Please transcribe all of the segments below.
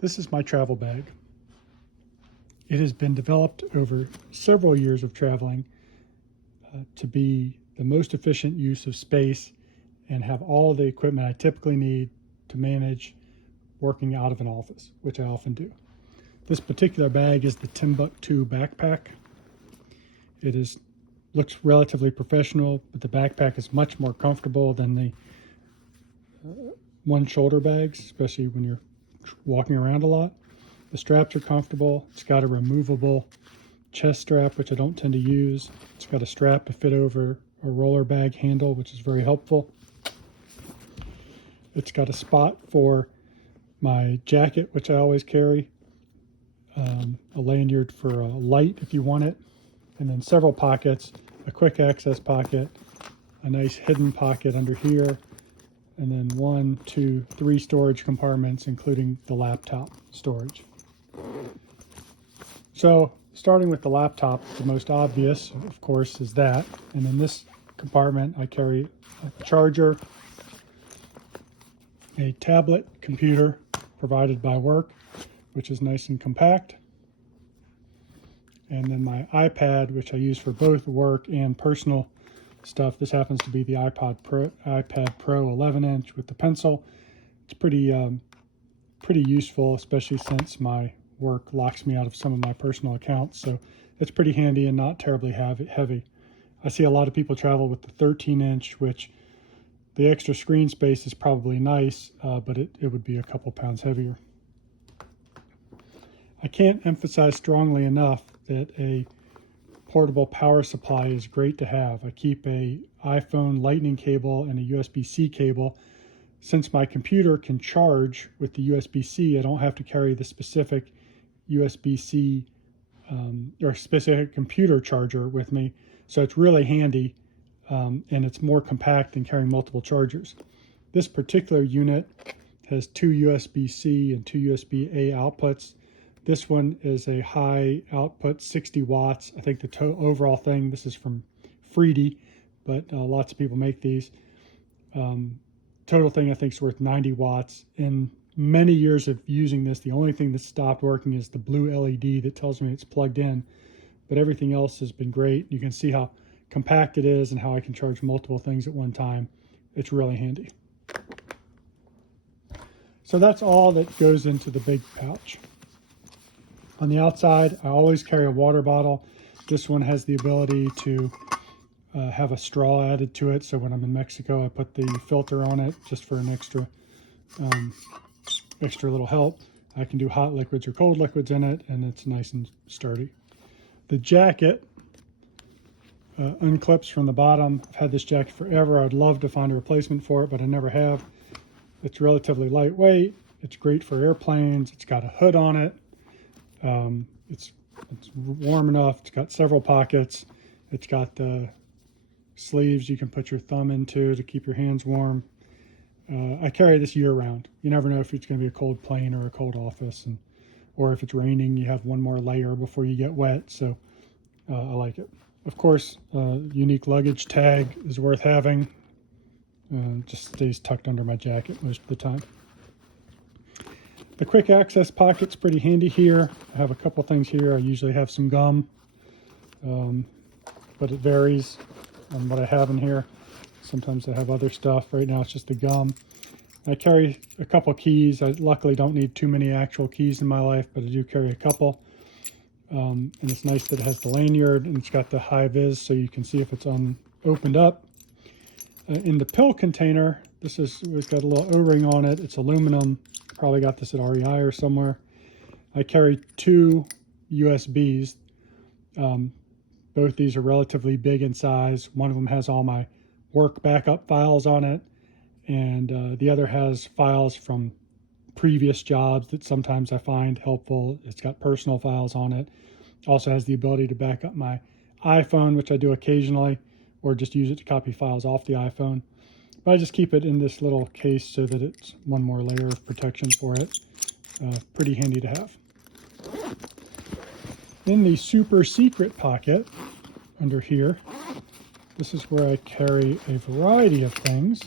This is my travel bag. It has been developed over several years of traveling to be the most efficient use of space and have all the equipment I typically need to manage working out of an office, which I often do. This particular bag is the Timbuktu backpack. It looks relatively professional, but the backpack is much more comfortable than the one shoulder bags, especially when you're walking around a lot. The straps are comfortable. It's got a removable chest strap, which I don't tend to use. It's got a strap to fit over a roller bag handle, which is very helpful. It's got a spot for my jacket, which I always carry, a lanyard for a light if you want it, and then several pockets, a quick access pocket, a nice hidden pocket under here, and then 1, 2, 3 storage compartments, including the laptop storage. So starting with the laptop, the most obvious, of course, is that. And in this compartment, I carry a charger, a tablet computer provided by work, which is nice and compact, and then my iPad, which I use for both work and personal stuff. This happens to be the iPad Pro 11-inch with the pencil. It's pretty useful, especially since my work locks me out of some of my personal accounts. So it's pretty handy and not terribly heavy. I see a lot of people travel with the 13-inch, which the extra screen space is probably nice, but it would be a couple pounds heavier. I can't emphasize strongly enough that a portable power supply is great to have. I keep a iPhone lightning cable and a USB-C cable. Since my computer can charge with the USB-C, I don't have to carry the specific USB-C or specific computer charger with me. So it's really handy, and it's more compact than carrying multiple chargers. This particular unit has 2 USB-C and 2 USB-A outputs. This one is a high output, 60 watts. I think the overall thing, this is from Freedy, but lots of people make these. Total thing I think is worth 90 watts. In many years of using this, the only thing that stopped working is the blue LED that tells me it's plugged in, but everything else has been great. You can see how compact it is and how I can charge multiple things at one time. It's really handy. So that's all that goes into the big pouch. On the outside, I always carry a water bottle. This one has the ability to have a straw added to it. So when I'm in Mexico, I put the filter on it just for an extra little help. I can do hot liquids or cold liquids in it, and it's nice and sturdy. The jacket unclips from the bottom. I've had this jacket forever. I'd love to find a replacement for it, but I never have. It's relatively lightweight. It's great for airplanes. It's got a hood on it. It's warm enough. It's got several pockets. It's got the sleeves you can put your thumb into to keep your hands warm. I carry this year round. You never know if it's going to be a cold plane or a cold office, or if it's raining, you have one more layer before you get wet. So I like it. Of course, unique luggage tag is worth having. Just stays tucked under my jacket most of the time. The quick access pocket's pretty handy here. I have a couple things here. I usually have some gum, but it varies on what I have in here. Sometimes I have other stuff. Right now it's just the gum. I carry a couple keys. I luckily don't need too many actual keys in my life, but I do carry a couple. And it's nice that it has the lanyard and it's got the high vis so you can see if it's opened up. In the pill container, it's got a little O-ring on it. It's aluminum. Probably got this at REI or somewhere. I carry 2 USBs. Both these are relatively big in size. One of them has all my work backup files on it, and the other has files from previous jobs that sometimes I find helpful. It's got personal files on it. Also has the ability to back up my iPhone, which I do occasionally, or just use it to copy files off the iPhone. But I just keep it in this little case so that it's one more layer of protection for it. Pretty handy to have. In the super secret pocket under here, this is where I carry a variety of things.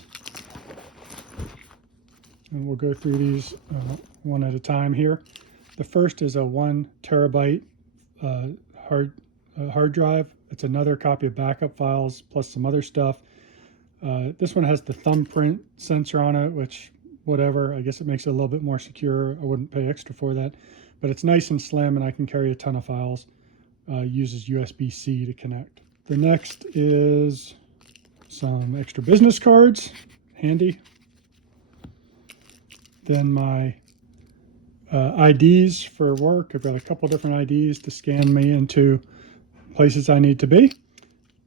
And we'll go through these one at a time here. The first is a 1 terabyte hard drive. It's another copy of backup files plus some other stuff. This one has the thumbprint sensor on it, which whatever, I guess it makes it a little bit more secure. I wouldn't pay extra for that, but it's nice and slim and I can carry a ton of files. Uses USB-C to connect. The next is some extra business cards, handy. Then my IDs for work. I've got a couple different IDs to scan me into places I need to be.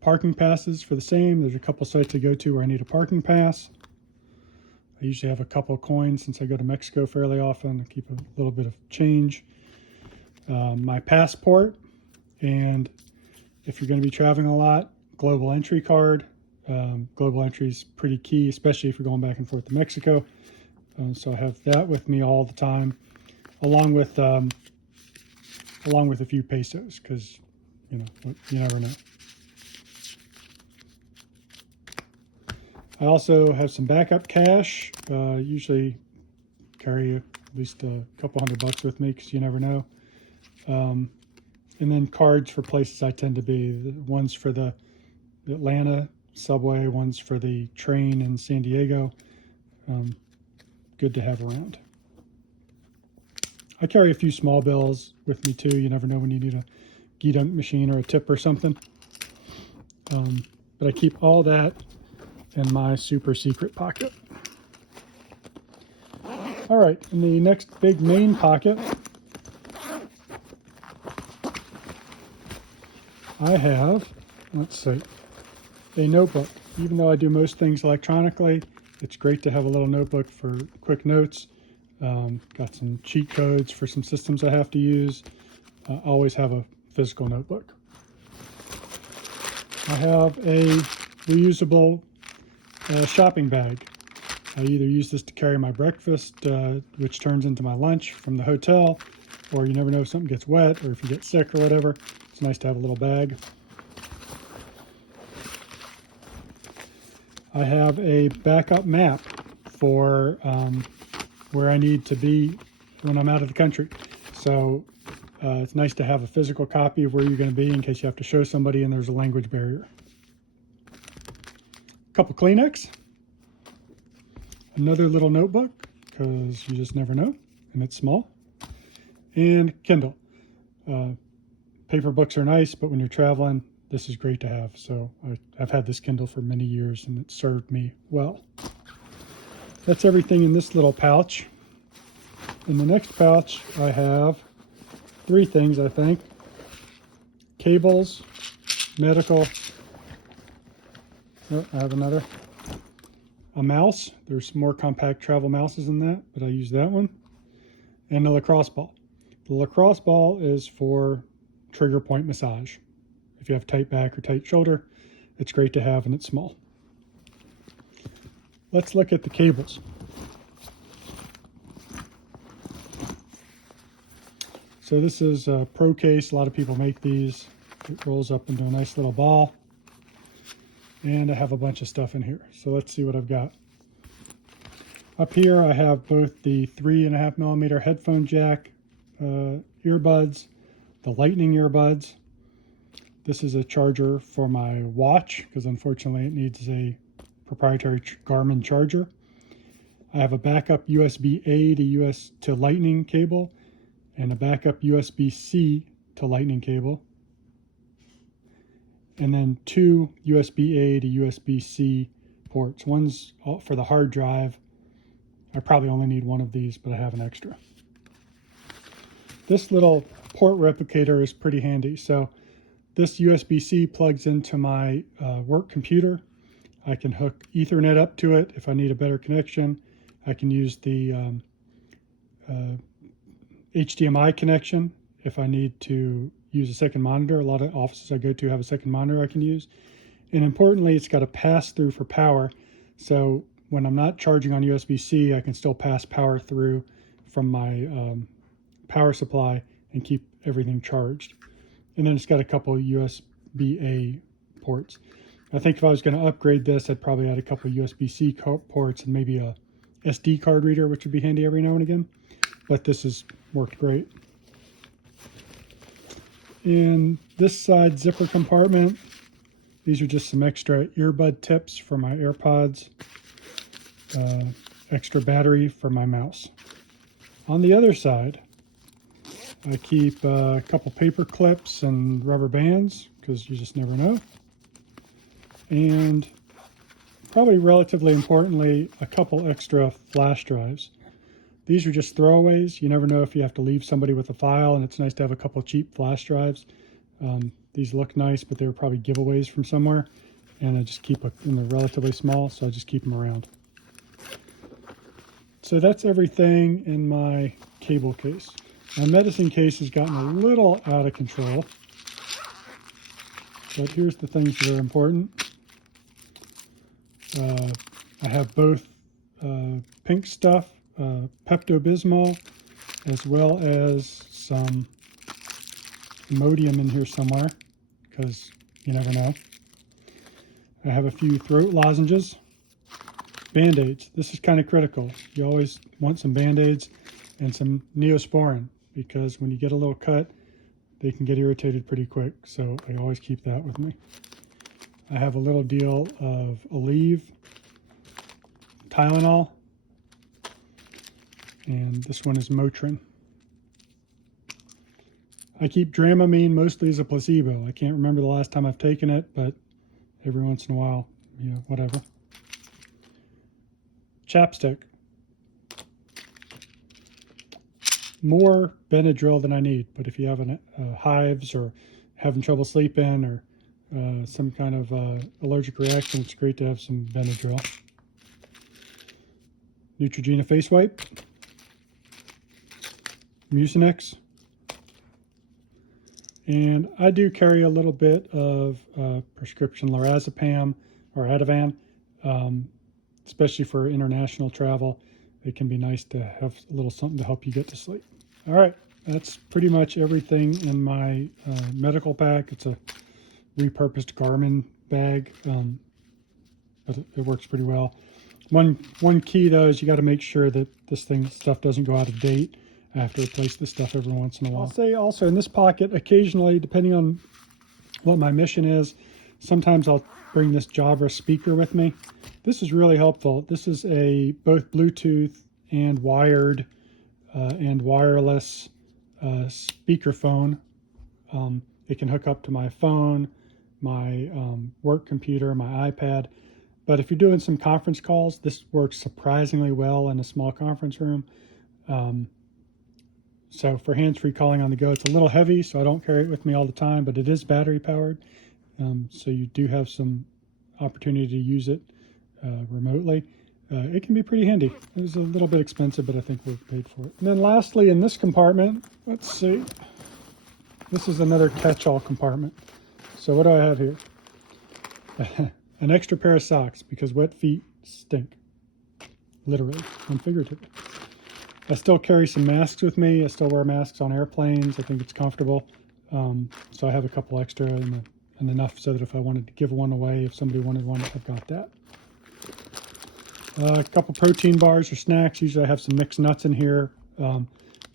Parking passes for the same. There's a couple sites I go to where I need a parking pass. I usually have a couple coins since I go to Mexico fairly often. I keep a little bit of change. My passport, and if you're going to be traveling a lot, global entry card. Global entry is pretty key, especially if you're going back and forth to Mexico. So I have that with me all the time, along with a few pesos, because you never know. I also have some backup cash. Usually carry at least a couple $100 with me because you never know. And then cards for places I tend to be. One's for the Atlanta subway, one's for the train in San Diego. Good to have around. I carry a few small bills with me too. You never know when you need a Gee-Dunk machine or a tip or something. But I keep all that in my super secret pocket. All right, in the next big main pocket, I have, let's see, a notebook. Even though I do most things electronically, it's great to have a little notebook for quick notes. Got some cheat codes for some systems I have to use. I always have a physical notebook. I have a reusable shopping bag. I either use this to carry my breakfast, which turns into my lunch from the hotel, or you never know if something gets wet or if you get sick or whatever. It's nice to have a little bag. I have a backup map for where I need to be when I'm out of the country. So it's nice to have a physical copy of where you're going to be in case you have to show somebody and there's a language barrier. A couple Kleenex. Another little notebook, because you just never know, and it's small. And Kindle. Paper books are nice, but when you're traveling, this is great to have. So I've had this Kindle for many years, and it served me well. That's everything in this little pouch. In the next pouch, I have 3 things, I think. Cables, medical. Oh, I have another. A mouse. There's more compact travel mouses than that, but I use that one. And a lacrosse ball. The lacrosse ball is for trigger point massage. If you have tight back or tight shoulder, it's great to have, and it's small. Let's look at the cables. So this is a Pro case. A lot of people make these. It rolls up into a nice little ball. And I have a bunch of stuff in here. So let's see what I've got. Up here I have both the 3.5mm headphone jack earbuds, the lightning earbuds. This is a charger for my watch, because unfortunately it needs a proprietary Garmin charger. I have a backup USB-A to lightning cable, and a backup USB-C to lightning cable. And then 2 USB-A to USB-C ports. One's for the hard drive. I probably only need one of these, but I have an extra. This little port replicator is pretty handy. So this USB-C plugs into my work computer. I can hook Ethernet up to it if I need a better connection. I can use the HDMI connection if I need to use a second monitor. A lot of offices I go to have a second monitor I can use. And importantly, it's got a pass-through for power. So when I'm not charging on USB-C, I can still pass power through from my power supply and keep everything charged. And then it's got a couple USB-A ports. I think if I was going to upgrade this, I'd probably add a couple USB-C ports and maybe a SD card reader, which would be handy every now and again. but this has worked great. And this side zipper compartment, these are just some extra earbud tips for my AirPods, extra battery for my mouse. On the other side, I keep a couple paper clips and rubber bands because you just never know. And probably relatively importantly, a couple extra flash drives. These are just throwaways. You never know if you have to leave somebody with a file, and it's nice to have a couple cheap flash drives. These look nice, but they were probably giveaways from somewhere. And I just keep them, and they're relatively small, so I just keep them around. So that's everything in my cable case. My medicine case has gotten a little out of control, but here's the things that are important. I have both pink stuff, Pepto-Bismol, as well as some Imodium in here somewhere, because you never know. I have a few throat lozenges, Band-Aids. This is kind of critical. You always want some Band-Aids and some Neosporin, because when you get a little cut, they can get irritated pretty quick, so I always keep that with me. I have a little deal of Aleve, Tylenol, and this one is Motrin. I keep Dramamine mostly as a placebo. I can't remember the last time I've taken it, but every once in a while, you know, whatever. Chapstick. More Benadryl than I need, but if you have hives or having trouble sleeping or some kind of allergic reaction, it's great to have some Benadryl. Neutrogena face wipe, Mucinex, and I do carry a little bit of prescription lorazepam or Ativan, especially for international travel. It can be nice to have a little something to help you get to sleep. All right, that's pretty much everything in my medical pack. It's a repurposed Garmin bag, but it works pretty well. One key though is you got to make sure that this stuff doesn't go out of date. I have to replace this stuff every once in a while. I'll say also in this pocket, occasionally, depending on what my mission is, sometimes I'll bring this Jabra speaker with me. This is really helpful. This is a both Bluetooth and wired and wireless speakerphone. It can hook up to my phone, my work computer, my iPad. But if you're doing some conference calls, this works surprisingly well in a small conference room. So for hands-free calling on the go, it's a little heavy, so I don't carry it with me all the time, but it is battery powered. So you do have some opportunity to use it remotely. It can be pretty handy. It was a little bit expensive, but I think we're paid for it. And then lastly, in this compartment, let's see. This is another catch-all compartment. So what do I have here? An extra pair of socks, because wet feet stink. Literally and figuratively. I still carry some masks with me. I still wear masks on airplanes. I think it's comfortable. So I have a couple extra and enough so that if I wanted to give one away, if somebody wanted one, I've got that. A couple protein bars or snacks. Usually I have some mixed nuts in here. I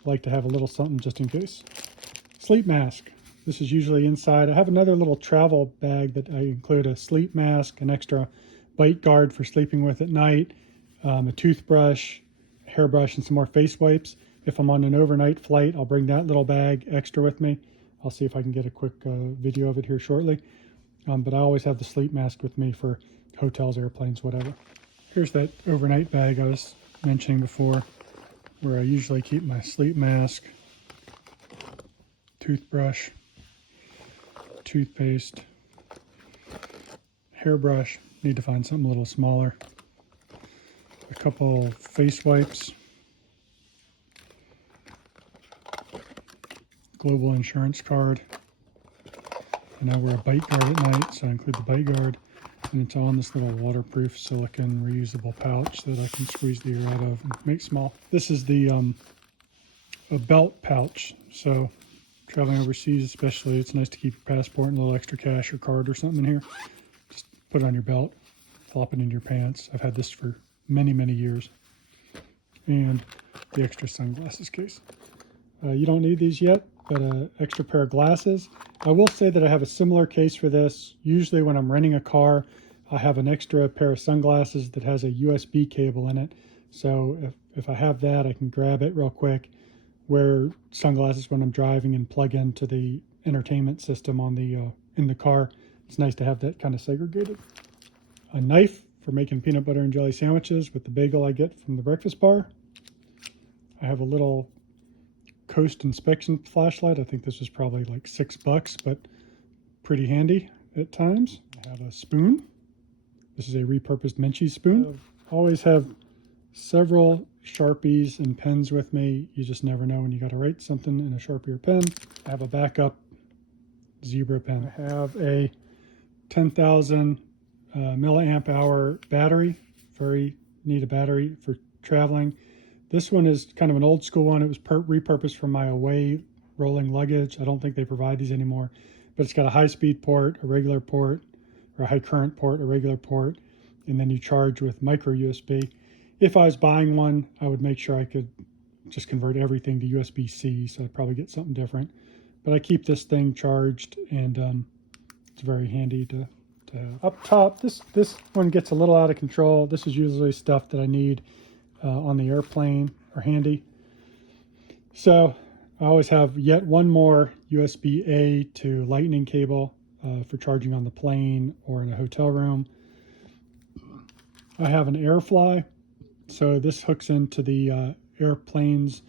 like to have a little something just in case. Sleep mask. This is usually inside. I have another little travel bag that I include a sleep mask, an extra bite guard for sleeping with at night, a toothbrush, hairbrush, and some more face wipes. If I'm on an overnight flight, I'll bring that little bag extra with me. I'll see if I can get a quick video of it here shortly. But I always have the sleep mask with me for hotels, airplanes, whatever. Here's that overnight bag I was mentioning before, where I usually keep my sleep mask, toothbrush, toothpaste, hairbrush. Need to find something a little smaller. A couple face wipes, global insurance card, and I wear a bite guard at night, so I include the bite guard, and it's on this little waterproof silicone reusable pouch that I can squeeze the air out of and make small. This is the a belt pouch, so traveling overseas especially, it's nice to keep your passport and a little extra cash or card or something in here. Just put it on your belt, flop it into your pants. I've had this for many, many years. and the extra sunglasses case. You don't need these yet, but extra pair of glasses. I will say that I have a similar case for this. Usually when I'm renting a car, I have an extra pair of sunglasses that has a USB cable in it. So if I have that, I can grab it real quick, wear sunglasses when I'm driving, and plug into the entertainment system on the in the car. It's nice to have that kind of segregated. A knife for making peanut butter and jelly sandwiches with the bagel I get from the breakfast bar. I have a little Coast inspection flashlight. I think this was probably like $6, but pretty handy at times. I have a spoon. This is a repurposed Menchie's spoon. I always have several Sharpies and pens with me. You just never know when you got to write something in a Sharpie or pen. I have a backup zebra pen. I have a 10,000 milliamp hour battery. Very neat a battery for traveling. This one is kind of an old school one. It was repurposed from my away rolling luggage. I don't think they provide these anymore, but it's got a high speed port, a regular port, or a high current port, a regular port, and then you charge with micro USB. If I was buying one, I would make sure I could just convert everything to USB-C, so I'd probably get something different. But I keep this thing charged, and it's very handy to have. Up top, this one gets a little out of control. This is usually stuff that I need on the airplane or handy. So I always have yet one more USB-A to lightning cable for charging on the plane or in a hotel room. I have an AirFly, so this hooks into the airplane's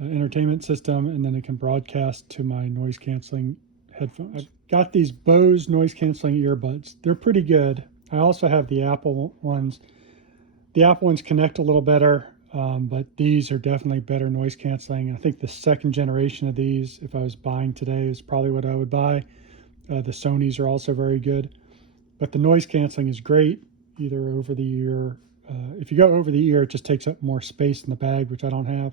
entertainment system, and then it can broadcast to my noise canceling headphones. I've got these Bose noise canceling earbuds. They're pretty good. I also have the Apple ones. The Apple ones connect a little better, but these are definitely better noise canceling. I think the second generation of these, if I was buying today, is probably what I would buy. The Sonys are also very good, but the noise canceling is great, either over the ear. If you go over the ear, it just takes up more space in the bag, which I don't have.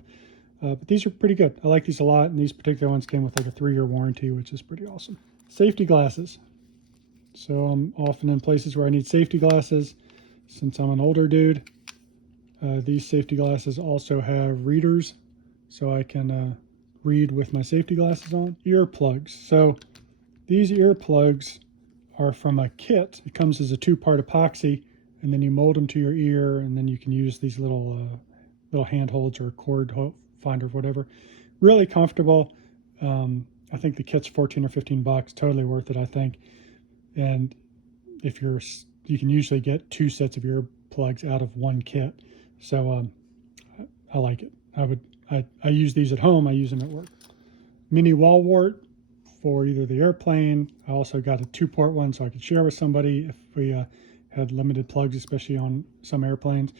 But these are pretty good. I like these a lot, and these particular ones came with like a 3-year warranty, which is pretty awesome. Safety glasses. So I'm often in places where I need safety glasses. Since I'm an older dude, these safety glasses also have readers, so I can read with my safety glasses on. Earplugs. So these earplugs are from a kit. It comes as a 2-part epoxy, and then you mold them to your ear, and then you can use these little handholds or cord finder, whatever. Really comfortable. I think the kit's $14 or $15. Totally worth it, I think. And if you can usually get 2 sets of earplugs out of one kit. So I like it. I use these at home. I use them at work. Mini wall wart for either the airplane. I also got a 2-port one so I could share with somebody if we had limited plugs, especially on some airplanes.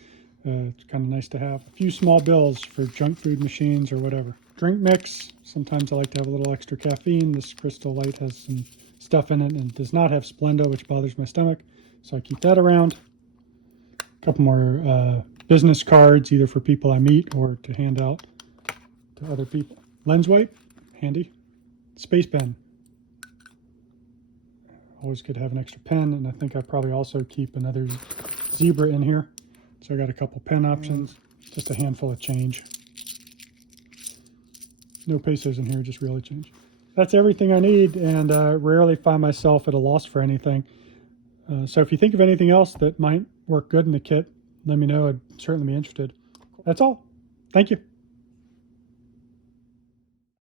It's kind of nice to have. A few small bills for junk food machines or whatever. Drink mix. Sometimes I like to have a little extra caffeine. This Crystal Light has some stuff in it and does not have Splenda, which bothers my stomach, so I keep that around. A couple more business cards, either for people I meet or to hand out to other people. Lens wipe, handy. Space pen. Always good to have an extra pen, and I think I probably also keep another zebra in here. So I got a couple pen options, just a handful of change. No pesos in here, just really change. That's everything I need, and rarely find myself at a loss for anything. So if you think of anything else that might work good in the kit, let me know. I'd certainly be interested. That's all. Thank you.